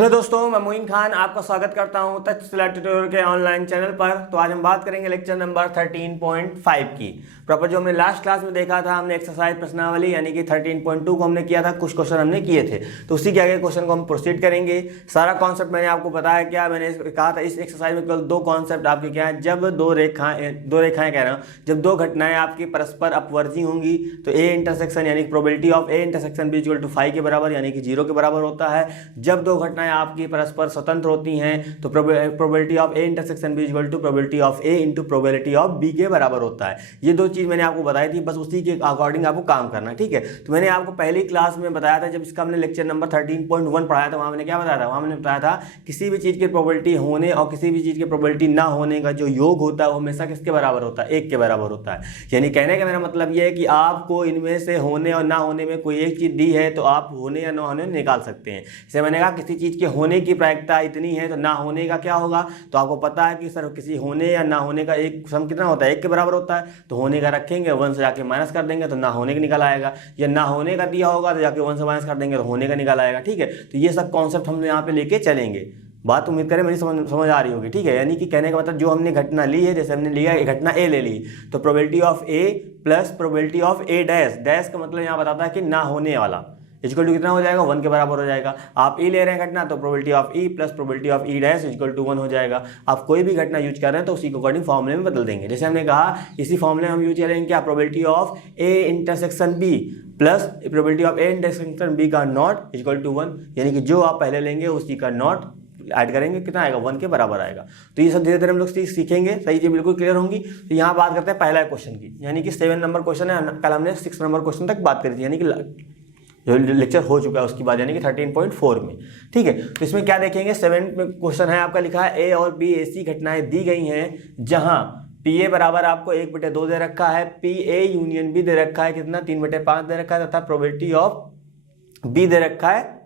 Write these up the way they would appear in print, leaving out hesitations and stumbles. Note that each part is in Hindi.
हेलो दोस्तों, मैं मोइन खान आपका स्वागत करता हूं तक्षशिला ट्यूटोरियल के ऑनलाइन चैनल पर। तो आज हम बात करेंगे लेक्चर नंबर 13.5 की। प्रॉपर जो हमने लास्ट क्लास में देखा था, हमने एक्सरसाइज प्रश्नावली यानी कि 13.2 को हमने किया था, कुछ क्वेश्चन हमने किए थे। तो उसी के आगे क्वेश्चन को हम प्रोसीड करेंगे। सारा कॉन्सेप्ट मैंने आपको बताया, क्या मैंने कहा था इस एक्सरसाइज में केवल दो कॉन्सेप्ट आपके क्या है। जब दो रेखाएं कह रहा हूँ, जब दो घटनाएं आपकी परस्पर अपवर्ती होंगी तो ए इंटरसेक्शन यानी probability of A intersection B equal to 5 के बराबर यानी कि 0 के बराबर होता है। जब दो घटनाएं आपकी परस्पर स्वतंत्र होती हैं तो probability of A intersection B equal to probability of A into probability of B के बराबर होता है। ये दो चीज मैंने आपको बताई थी, बस उसी के अकॉर्डिंग आपको काम करना है, ठीक है। तो मैंने आपको पहली क्लास में बताया था, जब इसका हमने लेक्चर नंबर 13.1 पढ़ाया था, वहां मैंने क्या बताया था, वहां मैंने बताया था किसी भी चीज की प्रोबेबिलिटी होने और किसी भी चीज की प्रोबेबिलिटी ना होने का जो योग होता है वो हमेशा किसके बराबर होता है, 1 के बराबर होता है। यानी कहने का मेरा मतलब यह है कि आपको इनमें से होने और ना होने में कोई एक चीज दी है तो आप होने या ना होने निकाल सकते हैं। जैसे मैंने कहा किसी चीज के होने की प्रायिकता इतनी है तो ना होने का क्या होगा, तो आपको पता है कि सर किसी होने या ना होने का एक सम कितना होता है, 1 के बराबर होता है। तो होने का रखेंगे, 1 से जाके माइनस कर देंगे तो ना होने का निकल आएगा, या ना होने का दिया होगा तो जाके 1 से माइनस कर देंगे तो होने का निकल आएगा, ठीक है। तो ये सब कॉन्सेप्ट हम यहाँ पे लेके चलेंगे। बात उम्मीद करें मेरी समझ आ रही होगी, ठीक है। यानी कि कहने का मतलब जो हमने घटना ली है, जैसे हमने लिया घटना ए ले ली, तो probability of A plus probability of A dash, dash का मतलब यहाँ बताता है कि ना होने वाला, इक्वल टू कितना हो जाएगा, 1 के बराबर हो जाएगा। आप ई ले रहे हैं घटना, तो probability of E plus probability of E dash equal to 1 हो जाएगा। आप कोई भी घटना यूज कर रहे हैं तो उसी को अकॉर्डिंग फॉर्मूले में बदल देंगे। जैसे हमने कहा इसी फॉर्मूले में हम यूज करेंगे क्या, probability of A intersection B plus probability of A intersection B का नॉट इक्वल टू 1, यानी कि जो आप पहले लेंगे उसी का नॉट ऐड करेंगे, कितना आएगा, 1 के बराबर आएगा। तो ये सब धीरे धीरे हम लोग सीखेंगे, सही चीज बिल्कुल क्लियर होंगी। तो यहाँ बात करते हैं पहला क्वेश्चन की, यानी कि 7 नंबर क्वेश्चन है। कल हमने 6 नंबर क्वेश्चन तक बात करी थी, यानी कि जो लेक्चर हो चुका है उसकी बात, यानी कि 13.4 में, ठीक है। तो इसमें क्या देखेंगे, 7 में क्वेश्चन है आपका, लिखा है ए और बी ऐसी घटनाएं दी गई हैं जहां पी ए बराबर आपको 1/2 दे रखा है, पी ए यूनियन बी दे रखा है कितना, 3/5 दे रखा है, तथा प्रोबेबिलिटी ऑफ बी दे रखा है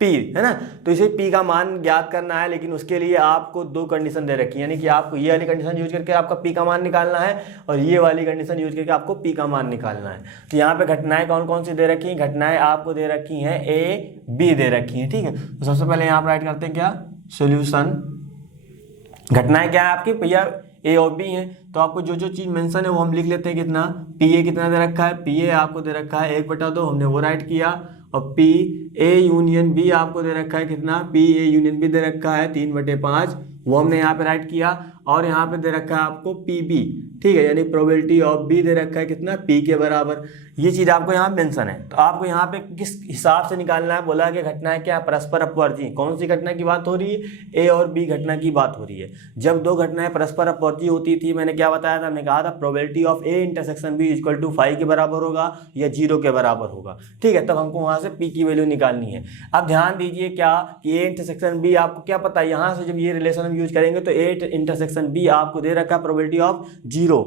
पी, है ना। तो इसे पी का मान ज्ञात करना है, लेकिन उसके लिए आपको दो कंडीशन दे रखी है, यानी कि आपको ये वाली कंडीशन यूज करके आपका पी का मान निकालना है और ये वाली कंडीशन यूज करके आपको पी का मान निकालना है। तो यहाँ पे घटनाएं कौन कौन सी दे रखी हैं, घटनाएं आपको दे रखी हैं ए बी दे रखी हैं, ठीक है। तो सबसे पहले यहाँ पर राइट करते हैं क्या, सोल्यूशन। घटनाएं क्या है आपकी भैया, ए और बी हैं, तो आपको जो जो चीज मेंशन है वो हम लिख लेते हैं। कितना, पी ए कितना दे रखा है, पी ए आपको दे रखा है 1/2, हमने वो राइट किया। और पी ए यूनियन बी आपको दे रखा है कितना, पी ए यूनियन बी दे रखा है 3/5, वो हमने यहाँ पे राइट किया। और यहाँ पे दे रखा है आपको पी बी, ठीक है, यानी प्रोबेबिलिटी ऑफ बी दे रखा है कितना, पी के बराबर। ये चीज आपको यहाँ मेंशन है। तो आपको यहाँ पे किस हिसाब से निकालना है, बोला कि घटना है क्या, परस्पर अपवर्ती। कौन सी घटना की बात हो रही है, ए और बी घटना की बात हो रही है। जब दो घटनाएं परस्पर अपवर्ती होती थी, मैंने क्या बताया था, मैंने कहा था probability of A intersection B equal to 5 के बराबर होगा या 0 के बराबर होगा, ठीक है। तब हमको वहां से पी की वैल्यू निकालनी है। अब ध्यान दीजिए क्या कि ए इंटरसेक्शन बी, आपको क्या पता है, यहाँ से जब ये रिलेशन हम यूज करेंगे तो ए इंटरसेक्शन बी आपको दे रखा है प्रोबेबिलिटी ऑफ 0,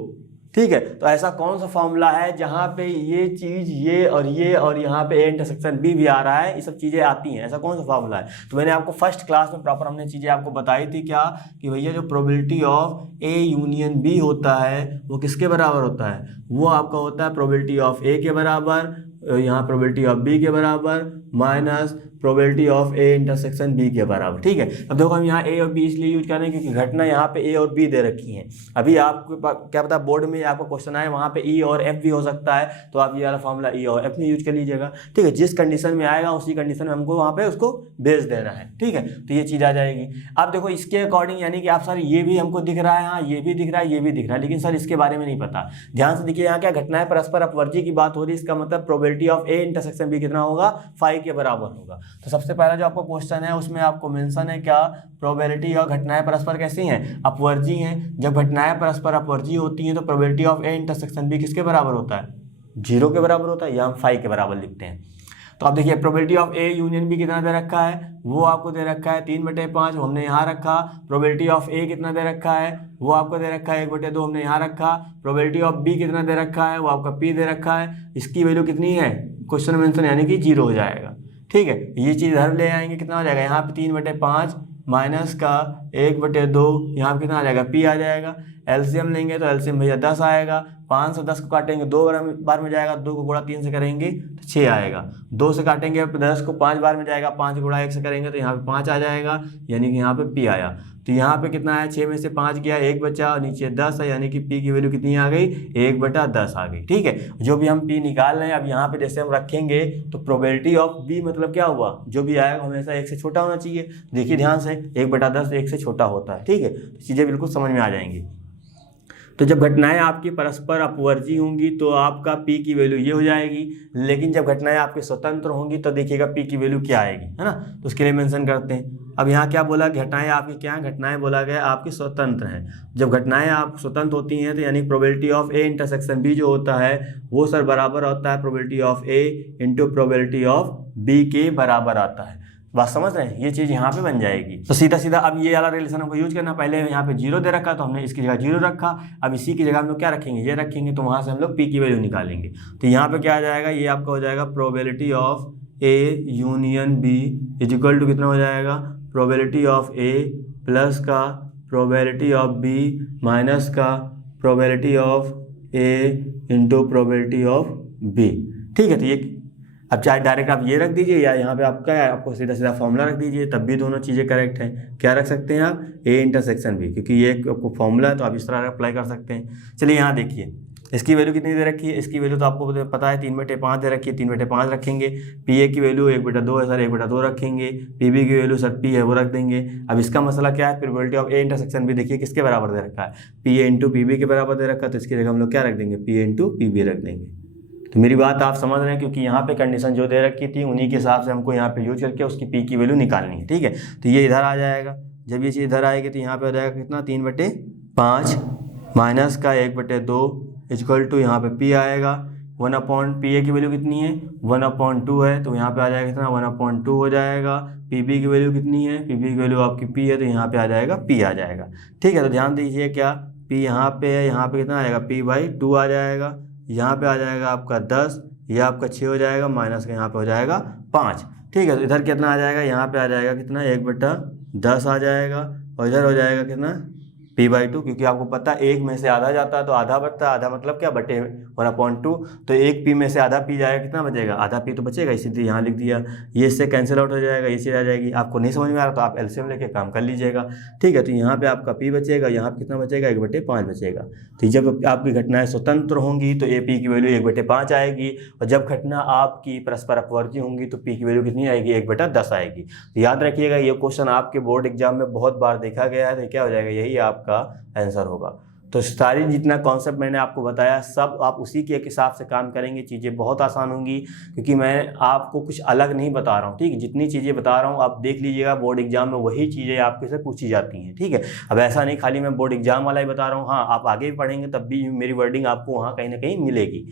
ठीक है। तो ऐसा कौन सा फॉर्मूला है जहां पे ये चीज ये और यहाँ पे ए इंटरसेक्शन बी भी आ रहा है, ये सब चीजें आती हैं, ऐसा कौन सा फॉर्मूला है। तो मैंने आपको फर्स्ट क्लास में प्रॉपर हमने चीजें आपको बताई थी क्या, कि भैया जो probability of A union B होता है वो किसके बराबर होता है, वो आपका होता है प्रोबेबिलिटी ऑफ ए के बराबर, यहाँ प्रोबेबिलिटी ऑफ बी के बराबर minus probability of A intersection B के बराबर, ठीक है। अब देखो हम यहाँ ए और बी इसलिए यूज कर रहे हैं क्योंकि घटना यहाँ पे ए और बी दे रखी हैं। अभी आपको क्या पता बोर्ड में आपको क्वेश्चन आए वहाँ पे ई और एफ भी हो सकता है, तो आप ये वाला फॉर्मूला ई और एफ में यूज कर लीजिएगा, ठीक है। जिस कंडीशन में आएगा उसी कंडीशन में हमको वहाँ पे उसको भेज देना है, ठीक है। तो ये चीज़ आ जाएगी। अब देखो इसके अकॉर्डिंग, यानी कि आप सर ये भी हमको दिख रहा है, हाँ ये भी दिख रहा है, ये भी दिख रहा है, लेकिन सर इसके बारे में नहीं पता। ध्यान से देखिए यहाँ क्या घटनाएं परस्पर अपवर्ती की बात हो रही है, इसका मतलब probability of A intersection B कितना होगा, 5 के बराबर होगा। तो सबसे पहला जो आपको क्वेश्चन है उसमें आपको मेंशन है क्या, प्रोबेबिलिटी और घटनाएं परस्पर कैसी हैं, अपवर्ती हैं। जब घटनाएं परस्पर अपवर्ती होती हैं तो probability of A intersection B किसके बराबर होता है, 0 के बराबर होता है, या हम 5 के बराबर लिखते हैं। तो आप देखिए probability of A union B कितना दे रखा है, वो आपको दे रखा है 3/5, हमने यहाँ रखा। प्रोबेबिलिटी ऑफ ए कितना दे रखा है, वो आपको दे रखा है 1/2, हमने यहाँ रखा। प्रोबेबिलिटी ऑफ बी कितना दे रखा है, वो आपका पी दे रखा है, इसकी वैल्यू कितनी है, क्वेश्चन मेंशन, यानी कि 0 हो जाएगा, ठीक है। ये चीज़ इधर ले आएंगे, कितना हो जाएगा, यहाँ पे 3/5 माइनस का 1/2, यहाँ पे कितना आ जाएगा, पी आ जाएगा। एलसीएम लेंगे तो एलसीएम भैया 10 आएगा, 5 से 10 को काटेंगे 2 बार में जाएगा, 2 को गुणा 3 से करेंगे तो 6 आएगा। 2 से काटेंगे 10 को 5 बार में जाएगा, 5 गुणा 1 से करेंगे तो यहाँ पे 5 आ जाएगा, यानी कि यहाँ पे पी आया। तो यहाँ पे कितना है, 6 में से 5 गया, 1 बचा और नीचे 10 है, यानी कि पी की वैल्यू कितनी आ गई, 1/10 आ गई। ठीक है, जो भी हम पी निकाल रहे हैं अब यहाँ पे जैसे हम रखेंगे तो प्रोबेबिलिटी ऑफ बी मतलब क्या हुआ, जो भी आएगा हमेशा 1 से छोटा होना चाहिए। देखिए ध्यान से 1/10 1 से छोटा होता है। ठीक है, चीज़ें बिल्कुल समझ में आ जाएंगी। तो जब घटनाएं आपकी परस्पर अपवर्ती होंगी तो आपका पी की वैल्यू ये हो जाएगी, लेकिन जब घटनाएं आपके स्वतंत्र होंगी तो देखिएगा पी की वैल्यू क्या आएगी, है ना। तो उसके लिए मेंशन करते हैं। अब यहाँ क्या बोला, घटनाएं आपकी क्या, घटनाएं बोला गया आपकी स्वतंत्र हैं। जब घटनाएं आप स्वतंत्र होती हैं तो यानी probability of A intersection B जो होता है वो सर बराबर होता है probability of A into probability of B के बराबर आता है। बात समझ रहे हैं, ये चीज़ यहाँ पे बन जाएगी। तो सीधा सीधा अब ये वाला रिलेशन हमको यूज करना, पहले यहाँ पे 0 दे रखा तो हमने इसकी जगह 0 रखा, अब इसी की जगह हम लोग क्या रखेंगे, ये रखेंगे, तो वहाँ से हम लोग पी की वैल्यू निकालेंगे। तो यहाँ पे क्या आ जाएगा, ये आपका हो जाएगा probability of A union B is equal to कितना हो जाएगा, प्रोबेबिलिटी ऑफ ए प्लस का प्रोबेबिलिटी ऑफ बी माइनस का probability of A into probability of B. ठीक है, तो ये अब चाहे डायरेक्ट आप ये रख दीजिए या यहाँ पे आपका आपको सीधा सीधा फॉर्मूला रख दीजिए, तब भी दोनों चीज़ें करेक्ट हैं। क्या रख सकते हैं आप, ए इंटरसेक्शन बी, क्योंकि ये आपको फॉर्मूला है तो आप इस तरह अप्लाई कर सकते हैं। चलिए यहाँ देखिए इसकी वैल्यू कितनी दे रखी है, इसकी वैल्यू तो आपको पता है 3/5 दे रखी है, 3/5 रखेंगे। पी ए की वैल्यू 1/2 है सर, 1/2 रखेंगे। पी बी की वैल्यू सर पी है वो रख देंगे। अब इसका मसला क्या है, प्रोबेबिलिटी ऑफ ए इंटरसेक्शन भी देखिए किसके बराबर दे रखा है, P A into P B के बराबर दे रखा है, तो इसकी जगह हम लोग क्या रख देंगे, P A into P B रख देंगे। तो मेरी बात आप समझ रहे हैं, क्योंकि यहाँ पे कंडीशन जो दे रखी थी उन्हीं के हिसाब से हमको यहाँ पे यूज करके उसकी पी की वैल्यू निकालनी है। ठीक है, तो ये इधर आ जाएगा, जब ये चीज़ इधर आएगी तो यहाँ पे हो जाएगा कितना, 3/5 माइनस का 1/2 इक्वल टू यहाँ पे पी आएगा 1/, पी ए की वैल्यू कितनी है 1/2 है, तो यहाँ पे आ जाएगा कितना 1/2 हो जाएगा। पी बी की वैल्यू कितनी है, पी बी की वैल्यू आपकी पी है, तो यहाँ पे आ जाएगा पी आ जाएगा। ठीक है, तो ध्यान दीजिए क्या पी यहाँ पे है, यहाँ पे कितना आएगा p/2 आ जाएगा, यहाँ पे आ जाएगा आपका 10, ये आपका 6 हो जाएगा, माइनस का यहाँ पे हो जाएगा 5। ठीक है, तो इधर कितना आ जाएगा, यहाँ पे आ जाएगा कितना 1/10 आ जाएगा, और इधर हो जाएगा कितना p/2, क्योंकि आपको पता है 1 में से आधा जाता है तो आधा बचता है, आधा मतलब क्या बटे 1/2, तो 1 p में से आधा p जाएगा, कितना बचेगा, आधा p तो बचेगा, इसीलिए यहाँ लिख दिया। ये इससे कैंसिल आउट हो जाएगा, ये चीज़ आ जाएगी। आपको नहीं समझ में आ रहा तो आप एलसीएम लेके काम कर लीजिएगा। ठीक है, तो यहाँ पे आपका p बचेगा, यहाँ पे कितना बचेगा 1/5 बचेगा। तो जब आपकी घटनाएं स्वतंत्र होंगी तो ए p की वैल्यू 1/5 आएगी, और जब घटना आपकी परस्पर अपवर्ती होंगी तो p की वैल्यू कितनी आएगी 1/10 आएगी। तो याद रखिएगा ये क्वेश्चन आपके बोर्ड एग्जाम में बहुत बार देखा गया है, तो क्या हो जाएगा, यही आपका आंसर होगा। तो सारी जितना कॉन्सेप्ट मैंने आपको बताया सब आप उसी के हिसाब से काम करेंगे, चीज़ें बहुत आसान होंगी, क्योंकि मैं आपको कुछ अलग नहीं बता रहा हूँ। ठीक है, जितनी चीज़ें बता रहा हूँ आप देख लीजिएगा, बोर्ड एग्जाम में वही चीज़ें आपके से पूछी जाती हैं। ठीक है, अब ऐसा नहीं खाली मैं बोर्ड एग्जाम वाला ही बता रहा हूँ, हाँ आप आगे भी पढ़ेंगे तब भी मेरी वर्डिंग आपको वहाँ कहीं ना कहीं मिलेगी।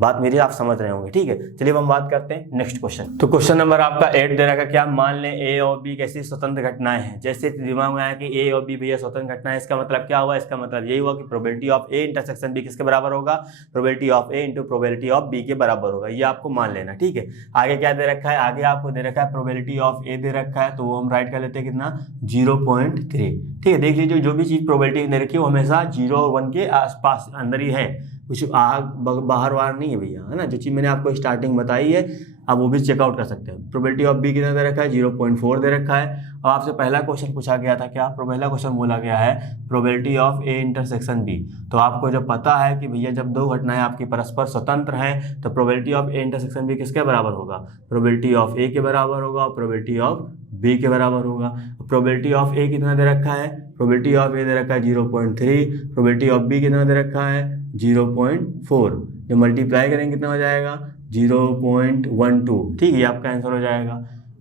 बात मेरी आप समझ रहे होंगे। ठीक है, चलिए अब हम बात करते हैं नेक्स्ट क्वेश्चन। तो क्वेश्चन नंबर आपका 8 दे रखा, क्या मान लें ए और बी कैसी स्वतंत्र घटनाएं हैं। जैसे दिमाग में आया कि ए और बी भैया स्वतंत्र घटनाएं, इसका मतलब क्या हुआ, इसका मतलब यही हुआ कि probability of A intersection B किसके बराबर होगा, probability of A into probability of B के बराबर होगा। ये आपको मान लेना। ठीक है, आगे क्या दे रखा है, आगे आपको दे रखा है प्रोबेबिलिटी ऑफ ए दे रखा है, तो वो हम राइट कर लेते हैं कितना 0.3। ठीक है, देख लीजिए जो भी चीज़ प्रोबेबिलिटी दे रखी है वो हमेशा 0 और 1 के आसपास अंदर ही है, कुछ बाहर वार नहीं है भैया, है ना। जो चीज़ मैंने आपको स्टार्टिंग बताई है आप वो भी चेकआउट कर सकते हैं। प्रोबेबिलिटी ऑफ बी कितना दे रखा है 0.4 दे रखा है। और आपसे पहला क्वेश्चन पूछा गया था, क्या पहला क्वेश्चन बोला गया है probability of A intersection B. तो आपको जब पता है कि भैया जब दो घटनाएं आपकी परस्पर स्वतंत्र हैं तो probability of A intersection B किसके बराबर होगा, प्रोबेबिलिटी ऑफ ए के बराबर होगा और प्रोबेबिलिटी ऑफ बी के बराबर होगा। प्रोबेबिलिटी ऑफ ए कितना दे रखा है, प्रोबेबिलिटी ऑफ ए दे रखा है 0.3, प्रोबेबिलिटी ऑफ बी कितना दे रखा है 0.4। जब मल्टीप्लाई करेंगे कितना हो जाएगा 0.12। ठीक है, ये आपका आंसर हो जाएगा।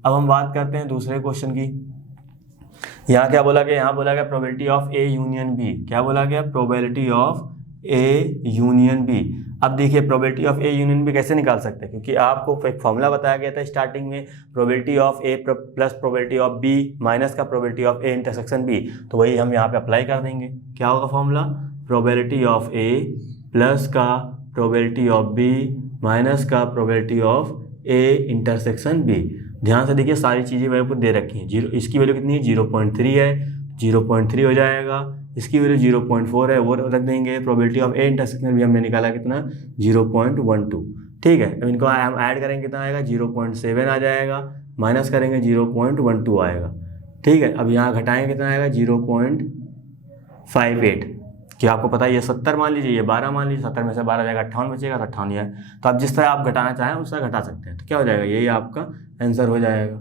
अब हम बात करते हैं दूसरे क्वेश्चन की। यहाँ क्या बोला गया, यहाँ बोला गया probability of A union B. क्या बोला गया, probability of A union B. अब देखिए probability of A union B कैसे निकाल सकते हैं, क्योंकि आपको एक फॉर्मूला बताया गया था स्टार्टिंग में, probability of A plus probability of B minus का probability of A intersection B. तो वही हम यहाँ पे अप्लाई कर देंगे। क्या होगा formula, probability of A plus का प्रोबेबिलिटी ऑफ बी माइनस का probability of A intersection B. ध्यान से देखिए सारी चीज़ें मेरे को दे रखी हैं। इसकी वैल्यू कितनी है 0.3 है, 0.3 हो जाएगा। इसकी वैल्यू 0.4 है, वो रख देंगे। प्रोबेबिलिटी ऑफ ए इंटरसेक्शन भी हमने निकाला कितना, 0.12। ठीक है, अब इनको हम ऐड करेंगे कितना आएगा, 0.7 आ जाएगा, माइनस करेंगे 0.12 आएगा। ठीक है, अब यहाँ घटाएंगे कितना आएगा, 0.58। कि आपको पता है ये 70 मान लीजिए, ये 12 मान लीजिए, 70 में से 12 जाएगा 58 बचेगा, तो 58 है। तो आप जिस तरह आप घटाना चाहें उस तरह घटा सकते हैं। तो क्या हो जाएगा, यही आपका आंसर हो जाएगा।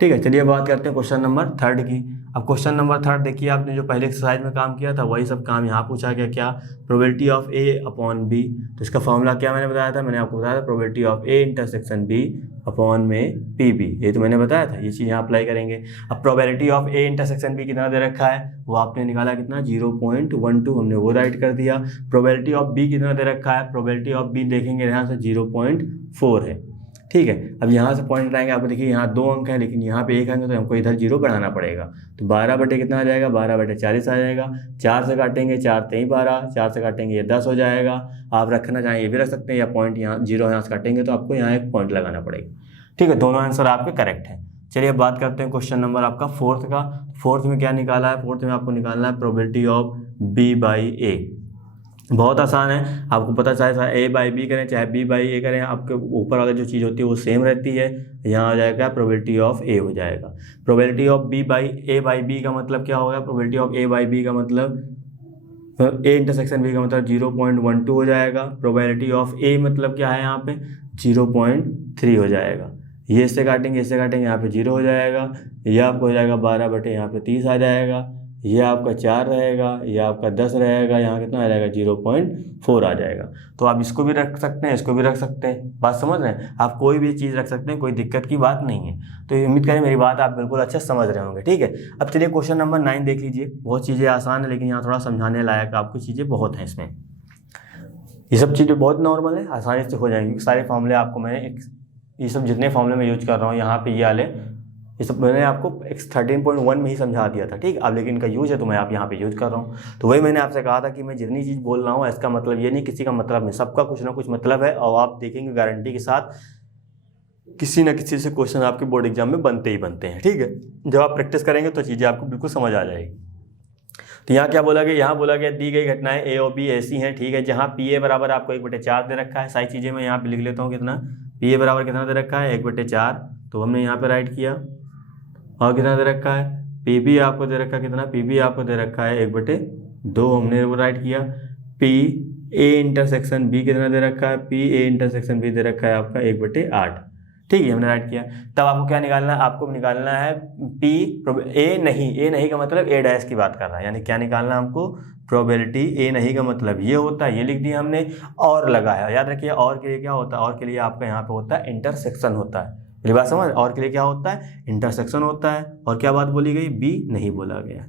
ठीक है, चलिए बात करते हैं क्वेश्चन नंबर 3 की। अब क्वेश्चन नंबर 3 देखिए, आपने जो पहले एक्सरसाइज में काम किया था वही सब काम यहाँ पूछा गया। क्या, probability of A upon B. तो इसका फॉर्मूला क्या मैंने बताया था, मैंने आपको बताया था probability of A intersection B upon में पी बी, ये तो मैंने बताया था। ये चीज़ यहाँ अप्लाई करेंगे। अब probability of A intersection B कितना दे रखा है, वो आपने निकाला कितना, 0.12, हमने वो राइट कर दिया। प्रोबेबिलिटी ऑफ बी कितना दे रखा है, प्रोबेबिलिटी ऑफ बी देखेंगे यहाँ से 0.4 है। ठीक है, अब यहाँ से पॉइंट लगाएंगे, आपको देखिए यहाँ 2 अंक है लेकिन यहाँ पे 1 अंक है, तो हमको इधर 0 बढ़ाना पड़ेगा। तो 12 बटे कितना आ जाएगा, 12 बटे 40 आ जाएगा। 4 से काटेंगे, 4 3 12, 4 से काटेंगे ये 10 हो जाएगा। आप रखना चाहें ये भी रख सकते हैं, या पॉइंट यहाँ 0 यहाँ से काटेंगे तो आपको यहाँ एक पॉइंट लगाना पड़ेगा। ठीक है, दोनों आंसर आपके करेक्ट हैं। चलिए अब बात करते हैं क्वेश्चन नंबर आपका 4 का। 4 में क्या निकाला है, 4 में आपको निकालना है प्रोबेबिलिटी ऑफ बी बाई ए। बहुत आसान है, आपको पता चाहे ए बाई बी करें चाहे बी बाई ए करें, आपके ऊपर वाली जो चीज़ होती है वो सेम रहती है। यहाँ आ जाएगा प्रोबेबिलिटी ऑफ ए हो जाएगा। Probability of B by A by B का मतलब क्या होगा, probability of A by B का मतलब ए इंटरसेक्शन बी का मतलब 0.12 हो जाएगा। प्रोबेबिलिटी ऑफ ए मतलब क्या है यहाँ पे, 0.3 हो जाएगा। ये इससे काटेंगे, इससे काटेंगे, यहाँ पे 0 हो जाएगा। यह आपको हो जाएगा 12 बटे यहाँ पे 30 आ जाएगा। ये आपका 4 रहेगा, ये आपका 10 रहेगा, यहाँ कितना आ जाएगा, 0.4 आ जाएगा। तो आप इसको भी रख सकते हैं, इसको भी रख सकते हैं। बात समझ रहे हैं, आप कोई भी चीज़ रख सकते हैं, कोई दिक्कत की बात नहीं है। तो उम्मीद करें मेरी बात आप बिल्कुल अच्छे समझ रहे होंगे। ठीक है, अब चलिए क्वेश्चन नंबर 9 देख लीजिए। बहुत चीज़ें आसान है लेकिन यहाँ थोड़ा समझाने लायक आपको चीज़ें बहुत हैं इसमें। ये सब चीज़ें बहुत नॉर्मल है, आसानी से हो जाएंगी। सारे फॉर्मूले आपको मैंने ये सब जितने फॉर्मूले मैं यूज कर रहा हूँ यहाँ पे ये वाले, ये सब मैंने आपको 13.1 में ही समझा दिया था। ठीक, अब लेकिन इनका यूज है तो मैं आप यहाँ पे यूज कर रहा हूँ। तो वही मैंने आपसे कहा था कि मैं जितनी चीज़ बोल रहा हूँ इसका मतलब ये नहीं किसी का मतलब नहीं, सबका कुछ ना कुछ मतलब है। और आप देखेंगे गारंटी के साथ किसी न किसी से क्वेश्चन आपके बोर्ड एग्जाम में बनते ही बनते हैं। ठीक है, जब आप प्रैक्टिस करेंगे तो चीज़ें आपको बिल्कुल समझ आ जाएगी। तो यहाँ क्या बोला गया, यहाँ बोला गया दी गई घटनाएं ए और बी ऐसी हैं। ठीक है, जहाँ पी ए बराबर आपको 1/4 दे रखा है। सारी चीज़ें मैं यहाँ पे लिख लेता हूँ, कितना पी ए बराबर कितना दे रखा है, 1/4, तो हमने यहाँ पे राइट किया। और कितना दे रखा है, पी बी आपको दे रखा है कितना, पी बी आपको दे रखा है 1/2, हमने वो राइट किया। पी ए इंटरसेक्शन बी कितना दे रखा है, पी ए इंटरसेक्शन बी दे रखा है आपका 1/8। ठीक है, हमने राइट किया। तब आपको क्या निकालना है, आपको निकालना है पी ए नहीं का मतलब ए डैश की बात कर रहा है, यानी क्या निकालना है हमको, प्रोबेबिलिटी ए नहीं का मतलब ये होता है, ये लिख दिया हमने और लगाया। याद रखिए और के लिए क्या होता है, और के लिए आपका यहाँ पे होता है इंटरसेक्शन होता है। मेरी बात समझ, और के लिए क्या होता है, इंटरसेक्शन होता है। और क्या बात बोली गई, बी नहीं बोला गया।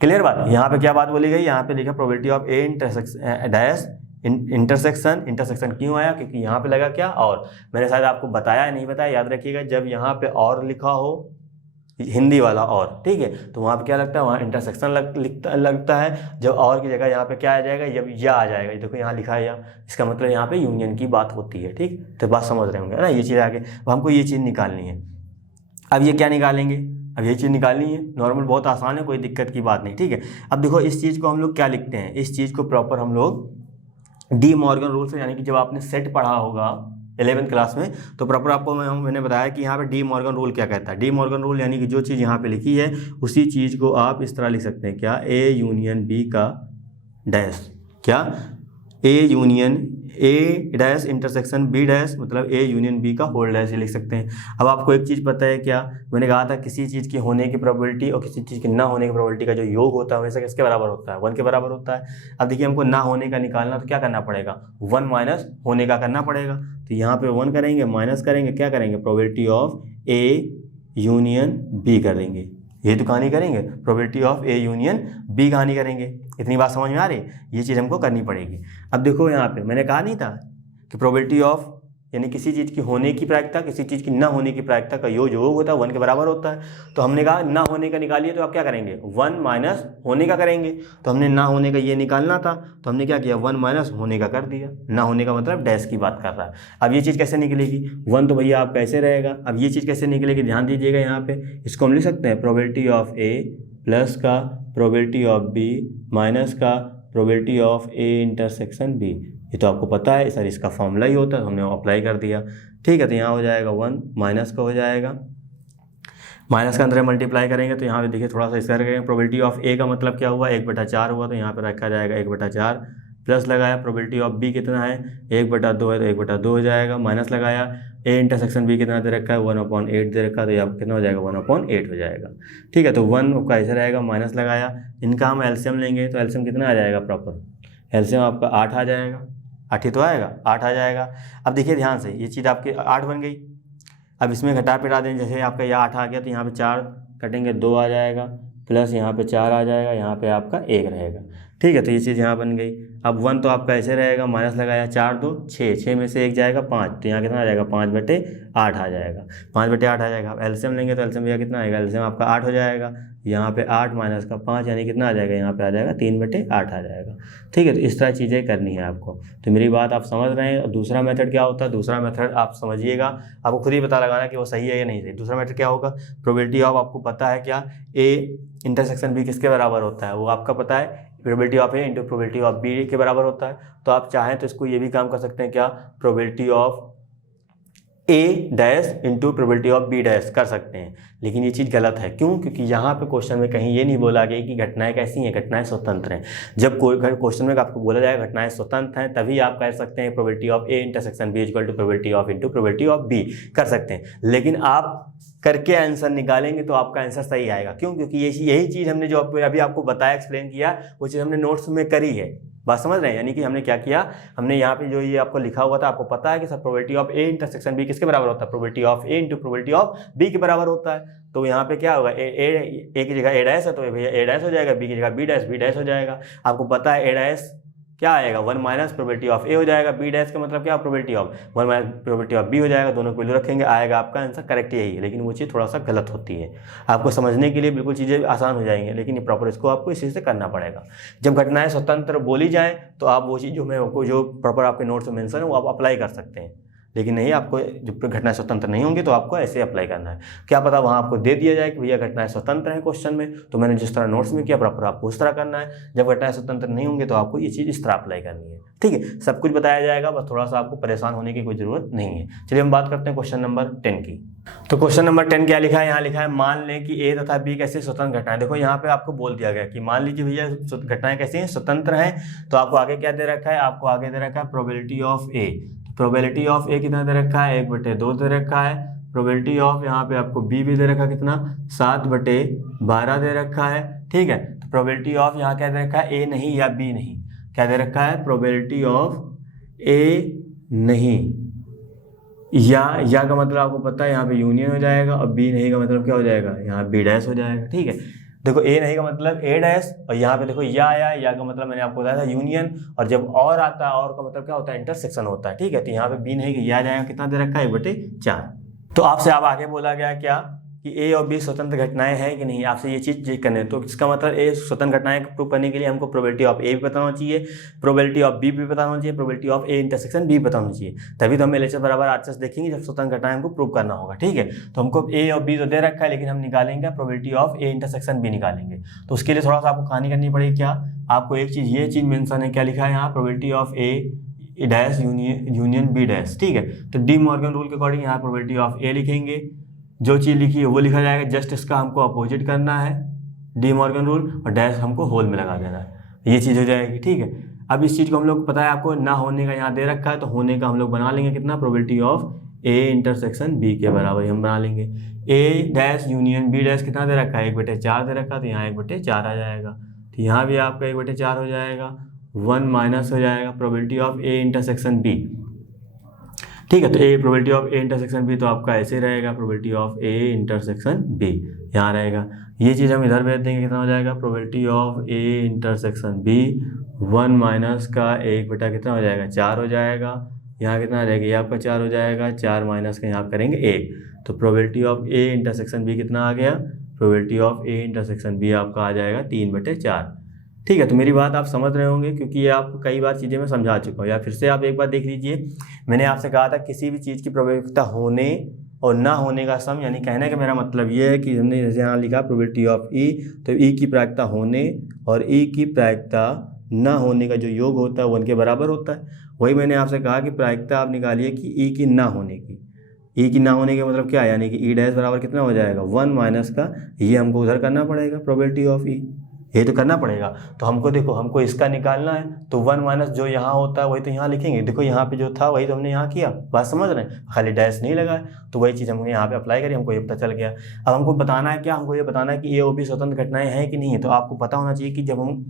क्लियर बात। यहाँ पे क्या बात बोली गई, यहाँ पे लिखा probability of A intersection dash intersection क्यों आया, क्योंकि यहाँ पे लगा क्या, और मैंने शायद आपको बताया नहीं बताया, याद रखिएगा जब यहाँ पे और लिखा हो हिंदी वाला और, ठीक है, तो वहाँ पे क्या लगता है, वहाँ इंटरसेक्शन लगता है। जब और की जगह यहाँ पे क्या आ जाएगा, जब या आ जाएगा, देखो यहाँ लिखा है या, इसका मतलब यहाँ पे यूनियन की बात होती है। ठीक, तो बात समझ रहे होंगे ना, ये चीज़ आगे हमको ये चीज़ निकालनी है। अब ये क्या निकालेंगे, अब ये चीज़ निकालनी है, नॉर्मल बहुत आसान है, कोई दिक्कत की बात नहीं। ठीक है, अब देखो इस चीज़ को हम लोग क्या लिखते हैं, इस चीज़ को प्रॉपर हम लोग डी मॉर्गन रूल से, यानी कि जब आपने सेट पढ़ा होगा 11th क्लास में, तो प्रॉपर आपको मैंने बताया कि यहाँ पे डी मॉर्गन रूल क्या कहता है। डी मॉर्गन रूल यानी कि जो चीज़ यहाँ पे लिखी है उसी चीज़ को आप इस तरह लिख सकते हैं, क्या, ए यूनियन बी का डैश, क्या, A union A dash intersection B dash, मतलब ए यूनियन बी का होल डैश, ये लिख सकते हैं। अब आपको एक चीज़ पता है क्या, मैंने कहा था किसी चीज़ के होने की प्रोबेबिलिटी और किसी चीज़ के ना होने की प्रोबेबिलिटी का जो योग होता है हमेशा किसके बराबर होता है, 1 के बराबर होता है। अब देखिए हमको ना होने का निकालना, तो क्या करना पड़ेगा, 1 माइनस होने का करना पड़ेगा। तो यहाँ पे 1 करेंगे, माइनस करेंगे, क्या करेंगे, probability of A union B करेंगे। ये तो कहानी करेंगे, probability of A union B कहानी करेंगे। इतनी बात समझ में आ रही, ये चीज़ हमको करनी पड़ेगी। अब देखो यहाँ पे मैंने कहा नहीं था कि प्रोबेबिलिटी ऑफ यानी किसी चीज़ की होने की प्रायिकता किसी चीज़ की ना होने की प्रायिकता का योग होता है, 1 के बराबर होता है। तो हमने कहा ना होने का निकालिए, तो आप क्या करेंगे, 1 माइनस होने का करेंगे। तो हमने ना होने का ये निकालना था, तो हमने क्या किया, 1 माइनस होने का कर दिया। ना होने का मतलब डैश की बात कर रहा है। अब ये चीज़ कैसे निकलेगी, 1 तो भैया आप कैसे रहेगा। अब ये चीज़ कैसे निकलेगी, ध्यान दीजिएगा, यहाँ पे इसको हम लिख सकते हैं प्रोबेबिलिटी ऑफ ए प्लस का प्रोबेबिलिटी ऑफ बी माइनस का probability of A intersection B. ये तो आपको पता है सर, इसका फॉर्मूला ही होता है, तो हमने अप्लाई कर दिया। ठीक है, तो यहाँ हो जाएगा 1 माइनस का हो जाएगा, माइनस का अंदर मल्टीप्लाई करेंगे तो यहाँ पे देखिए थोड़ा सा इस करेंगे। प्रोबेबिलिटी ऑफ ए का मतलब क्या हुआ, 1/4 हुआ, तो यहाँ पे रखा जाएगा 1/4 प्लस लगाया। प्रोबेबिलिटी ऑफ बी कितना है, 1/2 है तो 1/2 हो जाएगा, माइनस लगाया। ए इंटरसेक्शन बी कितना दे रखा है, 1/8 दे रखा है, तो यहाँ कितना हो जाएगा 1/8 हो जाएगा। ठीक है, तो 1 का ऐसे रहेगा, माइनस लगाया। इनका हम एलसीएम लेंगे तो एलसीएम कितना आ जाएगा, प्रॉपर एलसीएम आपका 8 आ जाएगा, 8 ही तो आएगा, 8 आ जाएगा। अब देखिए ध्यान से, ये चीज़ आपकी 8 बन गई। अब इसमें घटा पिटा दें, जैसे आपका यहाँ 8 आ गया तो यहाँ पे 4 कटेंगे 2 आ जाएगा, प्लस यहाँ पे 4 आ जाएगा, यहाँ पे आपका 1 रहेगा। ठीक है, तो ये चीज़ यहाँ बन गई। अब 1 तो आपका ऐसे रहेगा, माइनस लगाया, 4 2 6, 6 में से 1 जाएगा 5, तो यहाँ कितना आ जाएगा 5/8 आ जाएगा, 5/8 आ जाएगा। अब एलसीएम लेंगे तो एलसीएम भैया कितना आएगा, एलसीएम आपका 8 हो जाएगा, यहाँ पे 8 माइनस का 5 यानी कितना आ जाएगा, यहाँ पे आ जाएगा 3/8 आ जाएगा। ठीक है, तो इस तरह चीज़ें करनी है आपको। तो मेरी बात आप समझ रहे हैं। दूसरा मेथड क्या होता है, दूसरा मेथड आप समझिएगा, आपको खुद ही पता लगाना कि वो सही है या नहीं सही। दूसरा मेथड क्या होगा, प्रोबेबिलिटी ऑफ आपको पता है क्या, ए इंटरसेक्शन बी किसके बराबर होता है, वो आपका पता है, probability of A into probability of B के बराबर होता है। तो आप चाहें तो इसको ये भी काम कर सकते हैं क्या, probability of A dash into probability of B dash कर सकते हैं। लेकिन ये चीज़ गलत है, क्यों, क्योंकि यहाँ पे क्वेश्चन में कहीं ये नहीं बोला गया कि घटनाएं कैसी हैं, घटनाएं स्वतंत्र हैं। जब कोई क्वेश्चन में आपको बोला जाएगा घटनाएं स्वतंत्र हैं, तभी आप कर सकते हैं probability of A intersection B equal to probability of into probability of B कर सकते हैं। लेकिन आप करके आंसर निकालेंगे तो आपका आंसर सही आएगा। क्यों, क्योंकि यही चीज़ हमने जो अभी आपको बताया, एक्सप्लेन किया, वो चीज़ हमने नोट्स में करी है। बात समझ रहे हैं, यानी कि हमने क्या किया, हमने यहाँ पे जो ये आपको लिखा हुआ था, आपको पता है कि sir probability of A intersection B किसके बराबर होता है, probability of A into probability of B के बराबर होता है। तो यहाँ पे क्या होगा, ए की जगह ए डैश है तो भैया ए डैश हो जाएगा, बी की जगह बी डैश हो जाएगा। आपको पता है ए डैश क्या आएगा, 1 माइनस प्रोबेबिलिटी ऑफ ए हो जाएगा, बी डैश का मतलब क्या, probability of 1 minus probability of B हो जाएगा। दोनों को वैल्यू रखेंगे, आएगा आपका आंसर करेक्ट यही है। लेकिन वो चीज़ थोड़ा सा गलत होती है, आपको समझने के लिए बिल्कुल चीज़ें आसान हो जाएंगी, लेकिन ये प्रॉपर इसको आपको इसी से करना पड़ेगा। जब घटनाएं स्वतंत्र बोली जाए तो आप वो चीज़ जो प्रॉपर आपके नोट्स में मेंशन है वो आप अप्लाई कर सकते हैं। लेकिन नहीं, आपको जब घटनाएं स्वतंत्र नहीं होंगी तो आपको ऐसे अप्लाई करना है। क्या पता वहाँ आपको दे दिया जाए कि भैया घटनाएं स्वतंत्र हैं क्वेश्चन में, तो मैंने जिस तरह नोट्स में किया प्रॉपर आपको उस तरह करना है। जब घटनाएं स्वतंत्र नहीं होंगी तो आपको ये चीज़ इस तरह अप्लाई करनी है। ठीक है, सब कुछ बताया जाएगा, बस थोड़ा सा आपको परेशान होने की कोई जरूरत नहीं है। चलिए हम बात करते हैं क्वेश्चन नंबर 10 की। तो क्वेश्चन नंबर 10 क्या लिखा है, यहाँ लिखा है मान लें कि ए तथा बी कैसे स्वतंत्र घटनाएं। देखो यहाँ पे आपको बोल दिया गया कि मान लीजिए भैया घटनाएं कैसी हैं, स्वतंत्र हैं। तो आपको आगे क्या दे रखा है, आपको आगे दे रखा है probability of A. Probability of A कितना दे रखा है, 1/2 दे रखा है। प्रोबेबिलिटी ऑफ यहाँ पे आपको बी भी दे रखा है, कितना 7/12 दे रखा है। ठीक है, तो प्रोबेबिलिटी ऑफ यहाँ क्या दे रखा है, ए नहीं या बी नहीं, क्या दे रखा है, प्रोबेबिलिटी ऑफ ए नहीं या का मतलब आपको पता है यहाँ पे यूनियन हो जाएगा, और बी नहीं का मतलब क्या हो जाएगा, यहाँ बी डैश हो जाएगा। ठीक है, देखो ए नहीं का मतलब ए डैश, और यहाँ पे देखो या का मतलब मैंने आपको बताया था यूनियन, और जब और आता है और का मतलब क्या होता है, इंटरसेक्शन होता है। ठीक है, तो यहाँ पे बी नहीं या जाएगा, कितना दे रखा है, 1/4। तो आपसे अब आगे बोला गया क्या कि ए और बी स्वतंत्र घटनाएं हैं कि नहीं, आपसे ये चीज़ चेक करनी है। तो इसका मतलब ए स्वतंत्र घटनाएं प्रूव करने के लिए हमको प्रोबेबिलिटी ऑफ ए भी पता होना चाहिए, प्रोबेबिलिटी ऑफ बी भी पता होना चाहिए, probability of A intersection B पता होना चाहिए। तभी तो हम एलएचएस बराबर आरएचएस देखेंगे जब स्वतंत्र घटनाएं हमको प्रूव करना होगा। ठीक है, तो हमको ए और बी तो दे रखा है, लेकिन हम निकालेंगे probability of A intersection B निकालेंगे। तो उसके लिए थोड़ा सा आपको कहानी करनी पड़ेगी। क्या आपको एक चीज़ ये चीज़ मेंशन है, क्या लिखा है यहाँ, probability of A dash union B dash. ठीक है, तो डी मॉर्गन रूल के अकॉर्डिंग यहाँ प्रोबेबिलिटी ऑफ ए लिखेंगे, जो चीज़ लिखी है वो लिखा जाएगा, जस्ट इसका हमको अपोजिट करना है, डी मॉर्गन रूल, और डैश हमको होल में लगा देना है, ये चीज़ हो जाएगी। ठीक है, अब इस चीज़ को हम लोग पता है आपको ना होने का यहाँ दे रखा है, तो होने का हम लोग बना लेंगे कितना, probability of A intersection B के बराबर हम बना लेंगे। A dash union B dash कितना दे रखा है, 1/4 दे रखा है, तो यहाँ 1/4 आ जाएगा। तो यहाँ भी आपका 1/4 हो जाएगा, 1 माइनस हो जाएगा probability of A intersection B. ठीक है, तो A probability of A intersection B तो आपका ऐसे रहेगा, probability of A intersection B यहाँ रहेगा। ये चीज़ हम इधर भेज देंगे, कितना हो जाएगा, probability of A intersection B 1 minus का 1 कितना हो जाएगा, 4 हो जाएगा। यहाँ कितना रहेगा, ये आपका 4 हो जाएगा, 4 माइनस का यहाँ करेंगे 1, तो probability of A intersection B कितना आ गया, probability of A intersection B आपका आ जाएगा 3/4। ठीक है, तो मेरी बात आप समझ रहे होंगे, क्योंकि ये आपको कई बार चीज़ें मैं समझा चुका हूँ, या फिर से आप एक बार देख लीजिए। मैंने आपसे कहा था किसी भी चीज़ की प्रोबेबिलिटी होने और ना होने का सम, यानी कहने का मेरा मतलब ये है कि हमने जैसे यहाँ लिखा प्रोबेबिलिटी ऑफ ई, तो ई की प्रायिकता होने और ई की प्रायिकता ना होने का जो योग होता है वो उनके बराबर होता है। वही मैंने आपसे कहा कि प्रायिकता आप निकालिए कि ई की ना होने की। ई की ना होने का मतलब क्या है, यानी कि ई डैश बराबर कितना हो जाएगा 1 माइनस का, ये हमको उधर करना पड़ेगा प्रोबेबिलिटी ऑफ ई, ये तो करना पड़ेगा। तो हमको देखो, हमको इसका निकालना है, तो 1 माइनस जो यहाँ होता है वही तो यहाँ लिखेंगे। देखो यहाँ पे जो था वही तो हमने यहाँ किया, बात समझ रहे हैं, खाली डैश नहीं लगा है, तो वही चीज़ हमने यहाँ पे अप्लाई करी, हमको ये पता चल गया। अब हमको बताना है क्या, हमको ये बताना है कि ए और बी स्वतंत्र घटनाएं हैं कि नहीं है। तो आपको पता होना चाहिए कि जब हम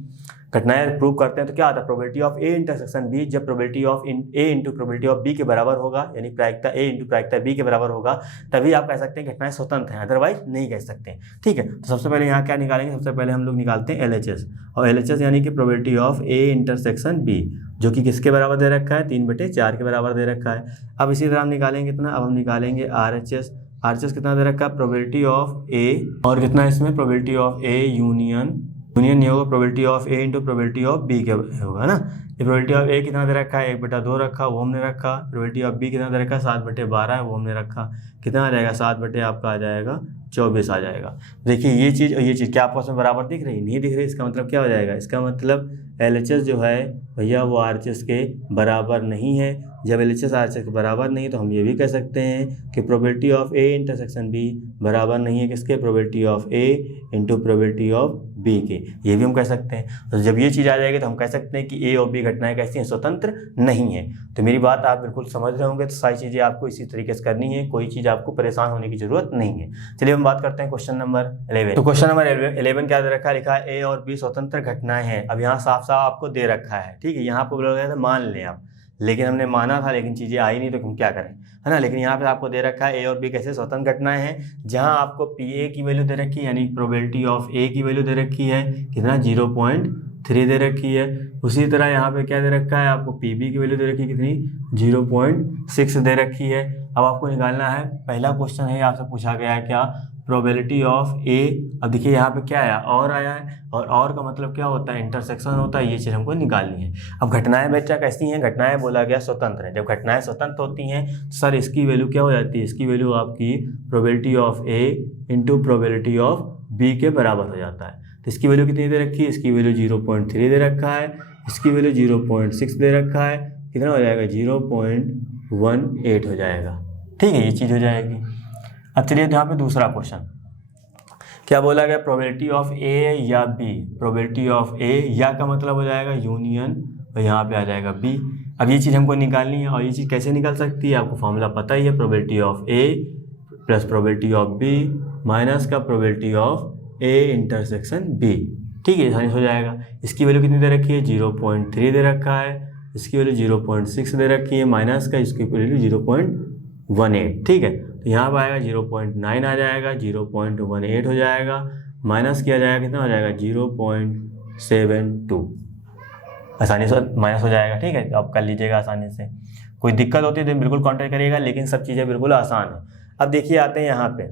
घटनाएं प्रूव करते हैं तो क्या आता है, probability of A intersection B, जब probability of A into probability of B के बराबर होगा, यानी प्रायिकता ए इंटू प्रायिकता बी के बराबर होगा, तभी आप कह सकते हैं घटनाएं स्वतंत्र हैं, अदरवाइज नहीं कह सकते। ठीक है, तो सबसे पहले यहाँ क्या निकालेंगे, सबसे पहले हम लोग निकालते हैं LHS, और LHS यानी कि probability of A intersection B, जो कि किसके बराबर दे रखा है, 3/4 के बराबर दे रखा है। अब इसी तरह हम निकालेंगे कितना, अब हम निकालेंगे RHS कितना दे रखा है, प्रोबेबिलिटी ऑफ ए, और कितना इसमें प्रोबेबिलिटी ऑफ ए यूनियन नहीं होगा, probability of A into probability of B के होगा ना। ये प्रोबेबिलिटी ऑफ ए कितना दे रखा है, 1/2 रखा, वो हमने रखा। प्रोबेबिलिटी ऑफ बी कितना दे रखा है, 7/12 है, वो हमने रखा। कितना आ जाएगा, 7 आपका आ जाएगा 24 आ जाएगा। देखिए ये चीज़ और ये चीज़ क्या आपको उसमें बराबर दिख रही, नहीं दिख रही, इसका मतलब क्या हो जाएगा, इसका मतलब LHS जो है भैया वो RHS के बराबर नहीं है। जब LHS RHS के बराबर नहीं है तो हम ये भी कह सकते हैं कि probability of A intersection B बराबर नहीं है किसके, probability of A into probability of B के, ये भी हम कह सकते हैं। तो जब ये चीज़ आ जाएगी तो हम कह सकते हैं कि ए और बी घटनाएं कैसी हैं, स्वतंत्र नहीं है। तो मेरी बात आप बिल्कुल समझ रहे होंगे, तो सारी चीज़ें आपको इसी तरीके से करनी है, कोई चीज़ आपको परेशान होने की जरूरत नहीं है। चलिए हम बात करते हैं क्वेश्चन नंबर 11। तो क्वेश्चन नंबर 11 क्या दे रखा है, लिखा है ए और बी स्वतंत्र घटनाएं हैं। अब यहाँ साफ साफ आपको दे रखा है, ठीक है, यहाँ पर बोला गया था मान लें आप, लेकिन हमने माना था लेकिन चीज़ें आई नहीं, तो हम क्या करें, है ना। लेकिन यहाँ पे आपको दे रखा है ए और बी कैसे स्वतंत्र घटनाएं हैं, जहाँ आपको PA की वैल्यू दे रखी है, यानी प्रोबेबिलिटी ऑफ ए की वैल्यू दे रखी है कितना, 0.3 दे रखी है। उसी तरह यहाँ पे क्या दे रखा है, आपको PB की वैल्यू दे रखी है कितनी, 0.6 दे रखी है। अब आपको निकालना है, पहला क्वेश्चन है आपसे पूछा गया है क्या, प्रोबेबिलिटी ऑफ ए। अब देखिए यहाँ पे क्या आया, और आया है, और का मतलब क्या होता है, इंटरसेक्शन होता है, ये चीज़ हमको निकालनी है। अब घटनाएं बच्चा कैसी हैं, घटनाएं बोला गया स्वतंत्र है। जब घटनाएं स्वतंत्र होती हैं तो सर इसकी वैल्यू क्या हो जाती है, इसकी वैल्यू आपकी probability of A into probability of B के बराबर हो जाता है। तो इसकी वैल्यू कितनी दे रखी है, इसकी वैल्यू 0.3 दे रखा है, इसकी वैल्यू 0.6 दे रखा है, कितना हो जाएगा 0.18 हो जाएगा। ठीक है, ये चीज़ हो जाएगी। अब चलिए यहाँ पे दूसरा क्वेश्चन क्या बोला गया, प्रोबेबिलिटी ऑफ ए या बी, प्रोबेबिलिटी ऑफ ए या का मतलब हो जाएगा यूनियन, और यहाँ पे आ जाएगा बी। अब ये चीज़ हमको निकालनी है, और ये चीज़ कैसे निकल सकती है, आपको फॉर्मूला पता ही है, probability of A plus probability of B minus का probability of A intersection B. ठीक है, आसानी से हो जाएगा। इसकी वैल्यू कितनी दे रखी है, 0.3 दे रखा है, इसकी वैल्यू 0.6 दे रखी है, माइनस का इसकी वैल्यू 0.18। ठीक है, तो यहाँ पर आएगा 0.9 आ जाएगा, 0.18 हो जाएगा, माइनस किया जाएगा कितना हो जाएगा 0.72, आसानी से माइनस हो जाएगा। ठीक है, तो आप कर लीजिएगा आसानी से, कोई दिक्कत होती है तो बिल्कुल कॉन्टेक्ट करिएगा, लेकिन सब चीज़ें बिल्कुल आसान है। अब देखिए आते हैं यहाँ पे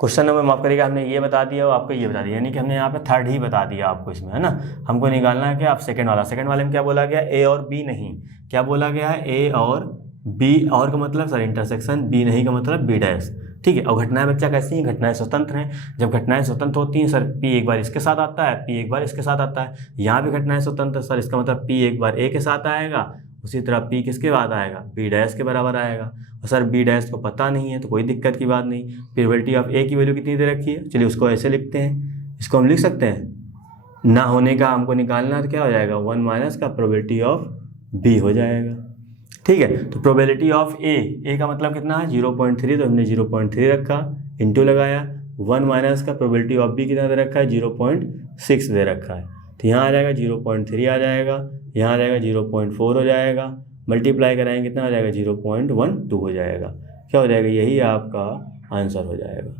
क्वेश्चन नंबर, माफ करिएगा, हमने ये बता दिया और आपको ये बता दिया, यानी कि हमने यहाँ पे थर्ड ही बता दिया आपको इसमें, है ना। हमको निकालना है कि आप सेकंड वाले में क्या बोला गया, ए और बी नहीं, क्या बोला गया है, ए और बी, और का मतलब सर इंटरसेक्शन, बी नहीं का मतलब बी डैश। ठीक है, और घटनाएं बच्चा कैसी हैं, घटनाएं स्वतंत्र हैं। जब घटनाएं स्वतंत्र होती हैं सर, पी एक बार इसके साथ आता है, पी एक बार इसके साथ आता है। यहाँ भी घटनाएं स्वतंत्र सर, इसका मतलब पी एक बार ए के साथ आएगा, उसी तरह पी किसके बाद आएगा, बी डैश के बराबर आएगा। और सर बी डैश को पता नहीं है तो कोई दिक्कत की बात नहीं। प्रोबेबिलिटी ऑफ ए की वैल्यू कितनी दे रखी है, चलिए उसको ऐसे लिखते हैं, इसको हम लिख सकते हैं, ना होने का हमको निकालना तो क्या हो जाएगा 1 माइनस का प्रोबेबिलिटी ऑफ बी हो जाएगा। ठीक है, तो प्रोबेबिलिटी ऑफ ए का मतलब कितना है 0.3, तो हमने 0.3 रखा, इंटू लगाया, 1 माइनस का प्रोबेबिलिटी ऑफ बी कितना दे रखा है 0.6 दे रखा है, तो यहाँ आ जाएगा 0.3 आ जाएगा, यहाँ आ जाएगा 0.4 हो जाएगा, मल्टीप्लाई कराएंगे कितना हो जाएगा 0.12 हो जाएगा। क्या हो जाएगा, यही आपका आंसर हो जाएगा।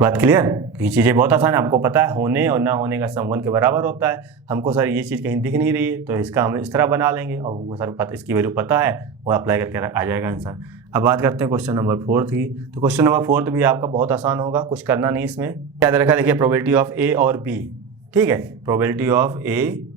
बात क्लियर, ये चीज़ें बहुत आसान है, आपको पता है होने और ना होने का सम 1 के बराबर होता है। हमको सर ये चीज़ कहीं दिख नहीं रही है तो इसका हम इस तरह बना लेंगे, और हमको सर पता, इसकी वैल्यू पता है, वो अप्लाई करके आ जाएगा आंसर। अब बात करते हैं क्वेश्चन नंबर 4 की। तो क्वेश्चन नंबर 4 भी आपका बहुत आसान होगा, कुछ करना नहीं इसमें। क्या दे रखा है, देखिए प्रोबेबिलिटी ऑफ ए और बी। ठीक है, प्रोबेबिलिटी ऑफ ए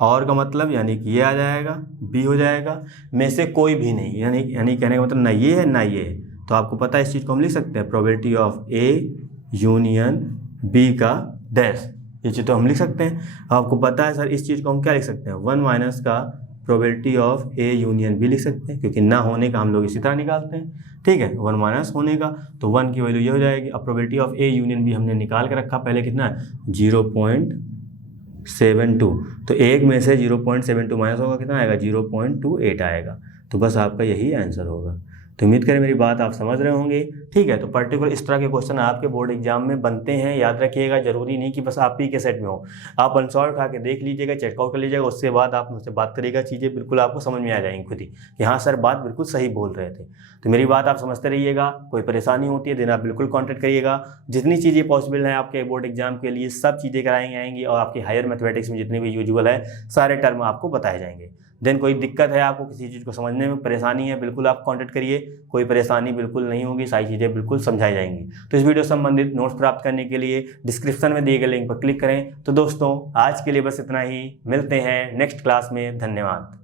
और का मतलब यानी कि ये आ जाएगा, बी हो जाएगा, में से कोई भी नहीं, यानी कहने का मतलब ना ये है ना ये है। तो आपको पता है इस चीज़ को हम लिख सकते हैं probability of A union B का डैश, ये चीज़ तो हम लिख सकते हैं। आपको पता है सर इस चीज़ को हम क्या लिख सकते हैं, 1 माइनस का probability of A union B लिख सकते हैं, क्योंकि ना होने का हम लोग इसी तरह निकालते हैं। ठीक है, 1 माइनस होने का, तो 1 की वैल्यू ये हो जाएगी। अब probability of A union B हमने निकाल के रखा पहले, कितना है 0.72, तो एक में से 0.72 माइनस होगा, कितना आएगा 0.28 आएगा। तो बस आपका यही आंसर होगा। तो उम्मीद करें मेरी बात आप समझ रहे होंगे। ठीक है, तो पर्टिकुलर इस तरह के क्वेश्चन आपके बोर्ड एग्जाम में बनते हैं, याद रखिएगा। जरूरी नहीं कि बस आप ही के सेट में हो, आप आंसर उठा के देख लीजिएगा, चेकआउट कर लीजिएगा, उसके बाद आप मुझसे बात करिएगा, चीज़ें बिल्कुल आपको समझ में आ जाएंगी खुद ही कि हाँ सर बात बिल्कुल सही बोल रहे थे। तो मेरी बात आप समझते रहिएगा, कोई परेशानी होती है देन आप बिल्कुल कॉन्टैक्ट करिएगा। जितनी चीज़ें पॉसिबल हैं आपके बोर्ड एग्जाम के लिए सब चीज़ें कराई आएंगी, और आपकी हायर मैथमेटिक्स में जितने भी यूजुअल है सारे टर्म आपको बताए जाएंगे। देन कोई दिक्कत है आपको किसी चीज़ को समझने में परेशानी है, बिल्कुल आप कांटेक्ट करिए, कोई परेशानी बिल्कुल नहीं होगी, सारी चीज़ें बिल्कुल समझाई जाएंगी। तो इस वीडियो संबंधित नोट्स प्राप्त करने के लिए डिस्क्रिप्शन में दिए गए लिंक पर क्लिक करें। तो दोस्तों आज के लिए बस इतना ही, मिलते हैं नेक्स्ट क्लास में, धन्यवाद।